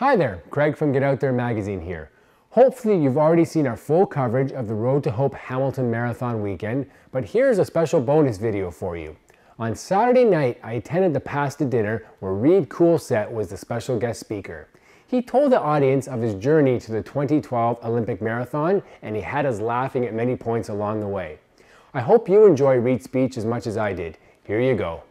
Hi there, Craig from Get Out There Magazine here. Hopefully you've already seen our full coverage of the Road to Hope Hamilton Marathon Weekend, but here's a special bonus video for you. On Saturday night, I attended the pasta dinner where Reid Coolsaet was the special guest speaker. He told the audience of his journey to the 2012 Olympic Marathon, and he had us laughing at many points along the way. I hope you enjoy Reid's speech as much as I did. Here you go.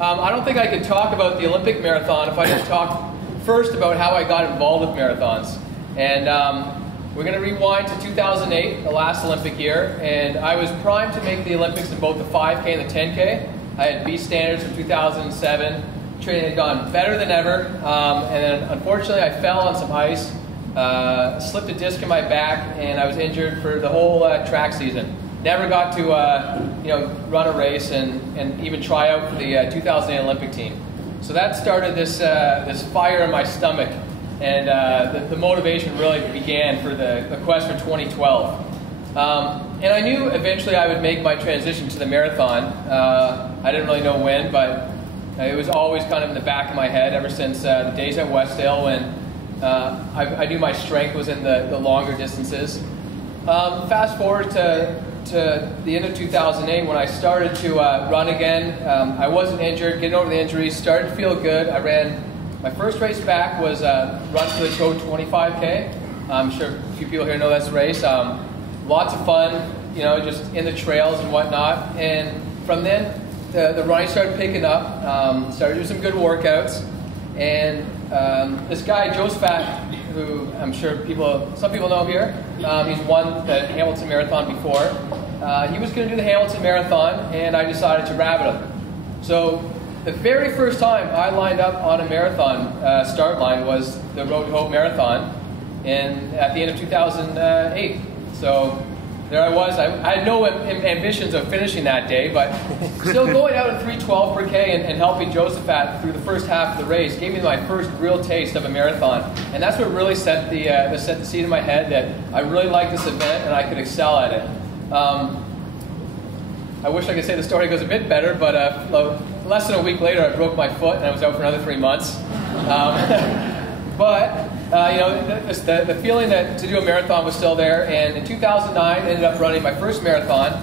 I don't think I could talk about the Olympic Marathon if I didn't talk first about how I got involved with marathons. And we're going to rewind to 2008, the last Olympic year, and I was primed to make the Olympics in both the 5K and the 10K. I had B standards from 2007. Training had gone better than ever, and then unfortunately I fell on some ice, slipped a disc in my back, and I was injured for the whole track season. Never got to run a race and even try out for the 2008 Olympic team. So that started this fire in my stomach, and the motivation really began for the quest for 2012. And I knew eventually I would make my transition to the marathon. I didn't really know when, but it was always kind of in the back of my head ever since the days at Westdale when I knew my strength was in the longer distances. Fast forward to the end of 2008 when I started to run again. I wasn't injured, getting over the injuries, started to feel good. I ran, my first race back was Run for the Code 25K. I'm sure a few people here know this race. Lots of fun, just in the trails and whatnot. And from then, the running started picking up, started doing some good workouts. And this guy, Josephat, who I'm sure some people know here, he's won the Hamilton Marathon before. He was going to do the Hamilton Marathon, and I decided to rabbit him. So the very first time I lined up on a marathon start line was the Road to Hope Marathon at the end of 2008. So there I was. I had no ambitions of finishing that day, but still going out at 3:12 per K and helping Josephat through the first half of the race gave me my first real taste of a marathon. And that's what really set the seed in my head that I really liked this event and I could excel at it. I wish I could say the story goes a bit better, but less than a week later I broke my foot and I was out for another 3 months. But the feeling that to do a marathon was still there, and in 2009 I ended up running my first marathon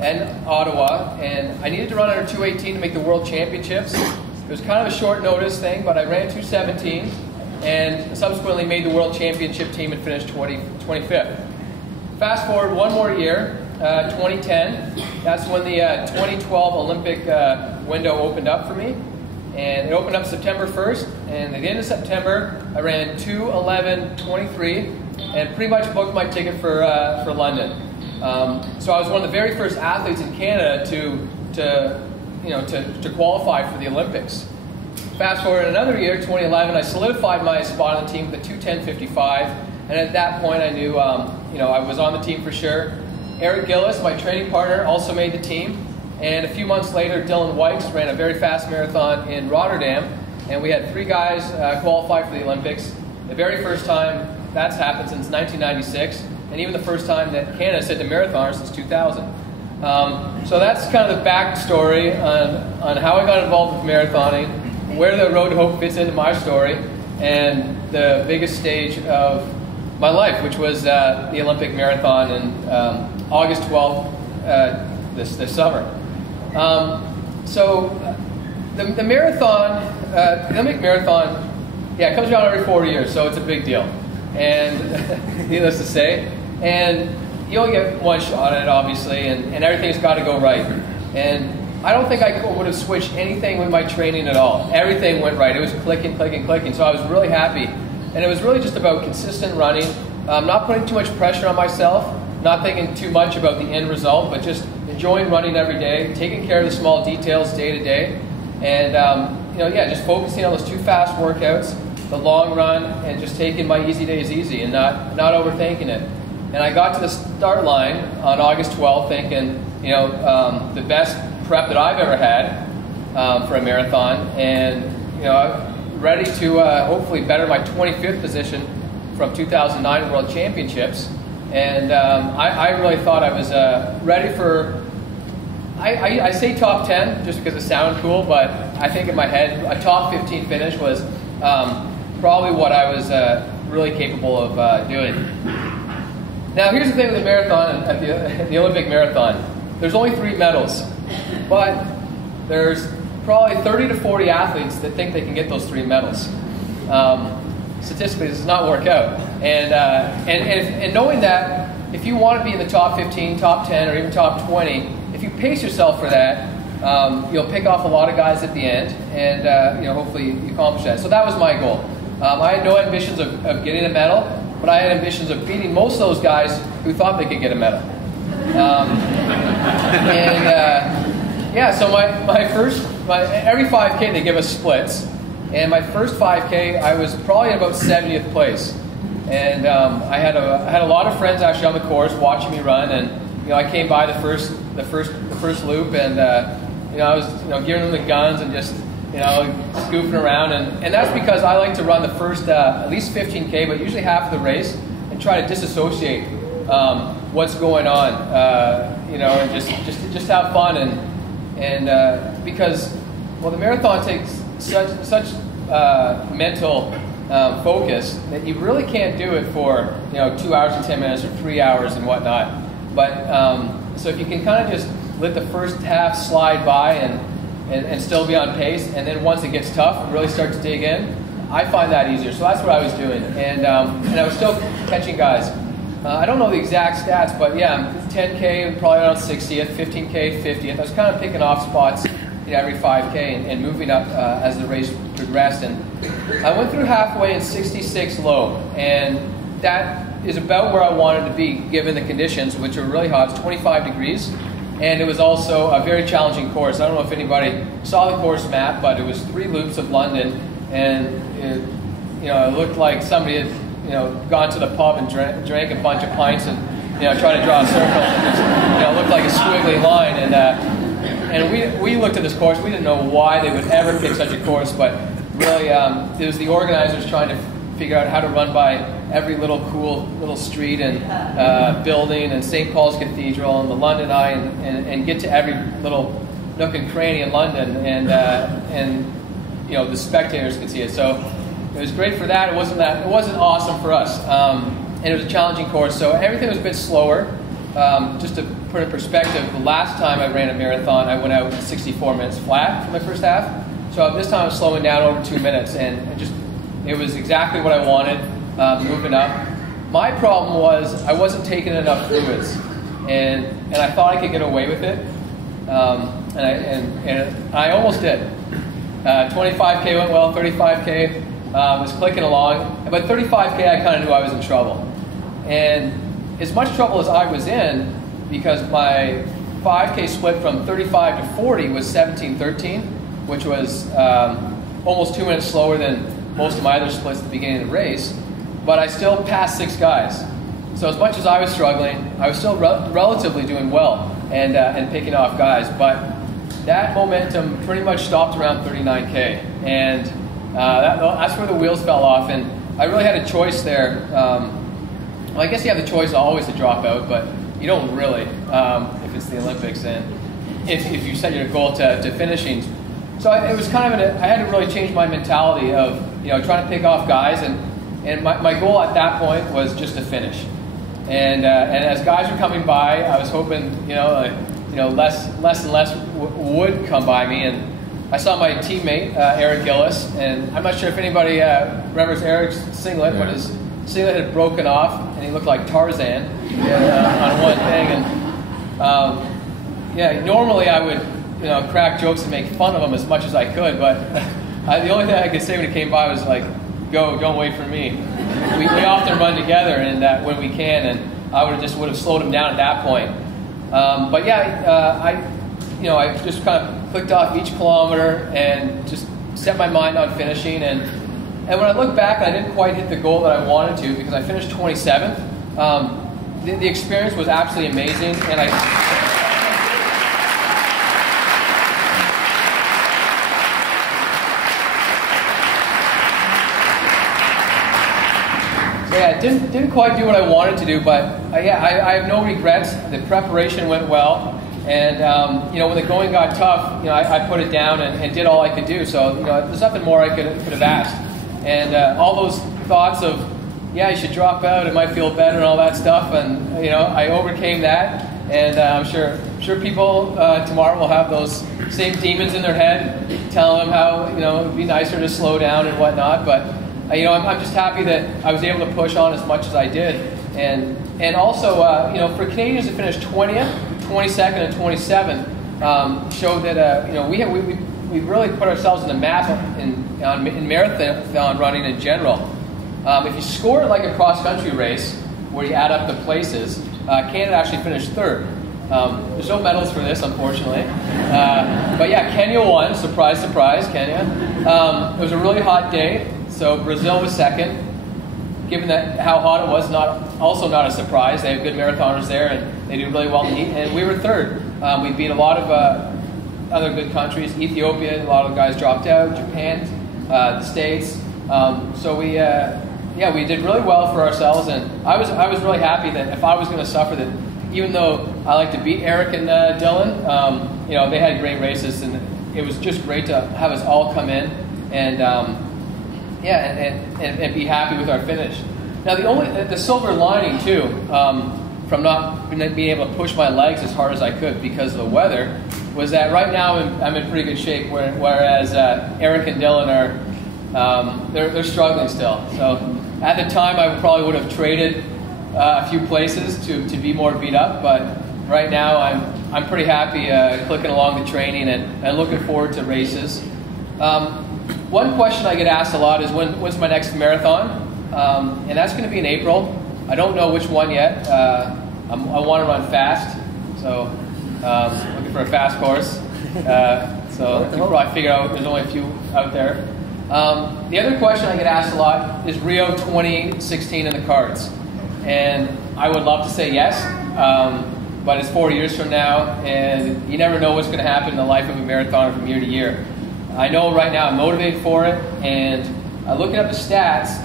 in Ottawa, and I needed to run under 2:18 to make the World Championships. It was kind of a short notice thing, but I ran 2:17 and subsequently made the World Championship team and finished 25th. Fast forward one more year, 2010, that's when the 2012 Olympic window opened up for me. And it opened up September 1st, and at the end of September, I ran 2:11:23, and pretty much booked my ticket for London. So I was one of the very first athletes in Canada to qualify for the Olympics. Fast forward another year, 2011, I solidified my spot on the team with the 2:10:55, and at that point, I knew I was on the team for sure. Eric Gillis, my training partner, also made the team. And a few months later, Dylan Wykes ran a very fast marathon in Rotterdam, and we had 3 guys qualify for the Olympics. The very first time that's happened since 1996, and even the first time that Canada sent a marathoner since 2000. So that's kind of the backstory on how I got involved with marathoning, where the Road to Hope fits into my story, and the biggest stage of my life, which was the Olympic Marathon in August 12th this summer. So the marathon, the Olympic Marathon, it comes around every 4 years, so it's a big deal. And needless to say, and you only get one shot at it, obviously, and everything's got to go right. And I don't think I would have switched anything with my training at all. Everything went right. It was clicking, clicking, clicking. So I was really happy. And it was really just about consistent running, not putting too much pressure on myself, not thinking too much about the end result, but just enjoying running every day, taking care of the small details day to day, and just focusing on those 2 fast workouts, the long run, and just taking my easy days easy and not overthinking it. And I got to the start line on August 12th thinking, the best prep that I've ever had for a marathon, and ready to hopefully better my 25th position from 2009 World Championships. And I really thought I was ready for, I say top 10 just because it sounded cool, but I think in my head a top 15 finish was probably what I was really capable of doing. Now here's the thing with the marathon, at the Olympic marathon. There's only 3 medals, but there's probably 30 to 40 athletes that think they can get those 3 medals. Statistically, this does not work out. And knowing that, if you want to be in the top 15, top 10, or even top 20, if you pace yourself for that, you'll pick off a lot of guys at the end, and hopefully you accomplish that. So that was my goal. I had no ambitions of getting a medal, but I had ambitions of beating most of those guys who thought they could get a medal. So every 5K they give us splits, and my first 5K I was probably about 70th place, and I had a lot of friends actually on the course watching me run, and I came by the first loop, and I was giving them the guns and just goofing around, and that's because I like to run the first at least 15K, but usually half of the race, and try to disassociate what's going on, and just have fun, and because the marathon takes such mental focus that you really can't do it for 2 hours and 10 minutes or 3 hours and whatnot. But so if you can kind of just let the first half slide by and still be on pace, and then once it gets tough, really start to dig in, I find that easier. So that's what I was doing, and I was still catching guys. I don't know the exact stats, but yeah, 10K probably around 60th, 15K 50th. I was kind of picking off spots every 5K and moving up as the race progressed. And I went through halfway in 66 low, and that is about where I wanted to be given the conditions, which were really hot. It's 25 degrees, and it was also a very challenging course. I don't know if anybody saw the course map, but it was 3 loops of London, and it looked like somebody had gone to the pub and drank a bunch of pints and tried to draw a circle, and just looked like a squiggly line. And we looked at this course. We didn't know why they would ever pick such a course, but really it was the organizers trying to figure out how to run by every cool little street and building, and St. Paul's Cathedral and the London Eye, and get to every little nook and cranny in London, and the spectators could see it. So it was great for that. It wasn't awesome for us, and it was a challenging course. So everything was a bit slower. Just to put in perspective, the last time I ran a marathon, I went out 64 minutes flat for my first half. So this time I was slowing down over 2 minutes, and it was exactly what I wanted, moving up. My problem was I wasn't taking enough fluids, and I thought I could get away with it, and I almost did. 25K went well, 35K was clicking along, but 35K I kind of knew I was in trouble. And as much trouble as I was in, because my 5K split from 35 to 40 was 17:13, which was almost 2 minutes slower than most of my other splits at the beginning of the race, but I still passed 6 guys. So as much as I was struggling, I was still relatively doing well and picking off guys, but that momentum pretty much stopped around 39K, and that's where the wheels fell off, and I really had a choice there. I guess you have the choice always to drop out, but you don't really if it's the Olympics, and if you set your goal to finishing. So it was kind of I had to really change my mentality of trying to pick off guys, and my goal at that point was just to finish. And as guys were coming by, I was hoping less and less would come by me, and I saw my teammate Eric Gillis, and I'm not sure if anybody remembers Eric's singlet, but his singlet had broken off, and he looked like Tarzan on one thing. And normally I would crack jokes and make fun of him as much as I could, but the only thing I could say when he came by was like, "Go, don't wait for me." We often run together, and when we can, and I would have slowed him down at that point. But yeah, I just kind of clicked off each kilometer and just set my mind on finishing. And when I look back, I didn't quite hit the goal that I wanted to, because I finished 27th. The experience was absolutely amazing, and I didn't quite do what I wanted to do, but I have no regrets. The preparation went well, and when the going got tough, I put it down and did all I could do. So there's nothing more I could have asked. And all those thoughts of, yeah, you should drop out, it might feel better and all that stuff, and you know, I overcame that, and I'm sure people tomorrow will have those same demons in their head, telling them how, you know, it'd be nicer to slow down and whatnot. But you know, I'm just happy that I was able to push on as much as I did, and also you know, for Canadians to finish 20th, 22nd, and 27th showed that you know, we really put ourselves in the map in marathon running in general. If you score like a cross-country race, where you add up the places, Canada actually finished 3rd. There's no medals for this, unfortunately. But yeah, Kenya won. Surprise, surprise, Kenya. It was a really hot day, so Brazil was 2nd. Given that how hot it was, also not a surprise. They have good marathoners there, and they do really well in the heat. And we were 3rd. We beat a lot of other good countries. Ethiopia, a lot of guys dropped out. Japan, the States. So we did really well for ourselves, and I was really happy that if I was going to suffer, that even though I like to beat Eric and Dylan, you know, they had great races, and it was just great to have us all come in and and be happy with our finish. Now the silver lining too, from not being able to push my legs as hard as I could because of the weather, was that right now I'm in pretty good shape, whereas Eric and Dylan are they're struggling still. So at the time, I probably would have traded a few places to be more beat up, but right now I'm pretty happy clicking along the training and looking forward to races. One question I get asked a lot is when's my next marathon, and that's going to be in April. I don't know which one yet. I want to run fast, so looking for a fast course. So you can probably figure out there's only a few out there. The other question I get asked a lot is Rio 2016 in the cards, and I would love to say yes, but it's 4 years from now, and you never know what's going to happen in the life of a marathoner from year to year. I know right now I'm motivated for it, and looking at the stats,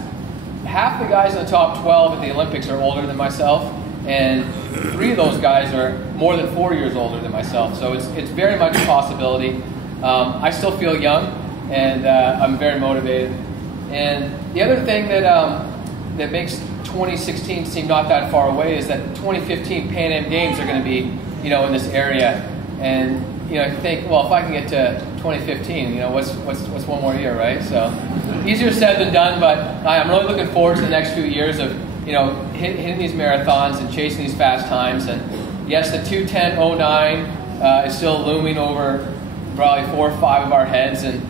half the guys in the top 12 at the Olympics are older than myself, and 3 of those guys are more than 4 years older than myself, so it's very much a possibility. I still feel young, and I'm very motivated. And the other thing that makes 2016 seem not that far away is that 2015 Pan Am Games are going to be, you know, in this area. And you know, you think, well, if I can get to 2015, you know, what's one more year, right? So easier said than done, but I'm really looking forward to the next few years of, you know, hitting these marathons and chasing these fast times. And yes, the 2:10:09 is still looming over probably 4 or 5 of our heads and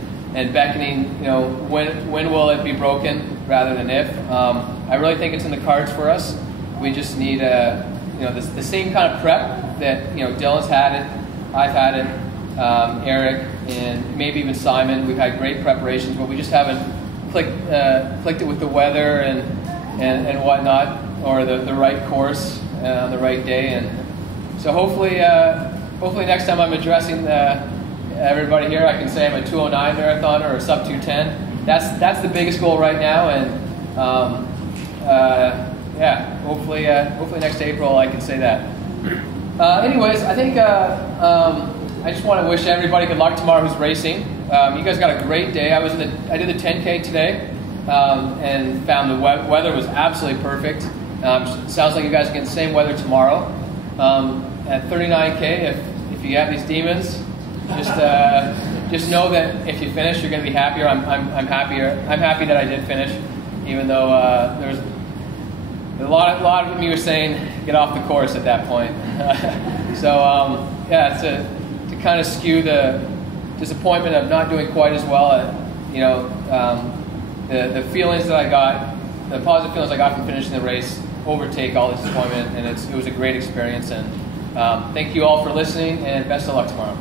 beckoning, you know, when will it be broken rather than if. I really think it's in the cards for us. We just need you know, the same kind of prep that, you know, Dylan's had it, I've had it, Eric, and maybe even Simon. We've had great preparations, but we just haven't clicked it with the weather and whatnot, or the right course on the right day. And so hopefully next time I'm addressing everybody here, I can say I'm a 2:09 marathoner or a sub 2:10. That's the biggest goal right now, and yeah, hopefully next April I can say that. Anyways, I think I just want to wish everybody good luck tomorrow who's racing. You guys got a great day. I did the 10K today, and found the weather was absolutely perfect. Sounds like you guys are getting the same weather tomorrow. At 39K, if you have these demons, just know that if you finish, you're going to be happier. I'm happier. I'm happy that I did finish, even though there's a lot of me were saying get off the course at that point. So yeah, to kind of skew the disappointment of not doing quite as well. You know, the feelings that I got, the positive feelings I got from finishing the race, overtake all the disappointment, and it was a great experience. And thank you all for listening, and best of luck tomorrow.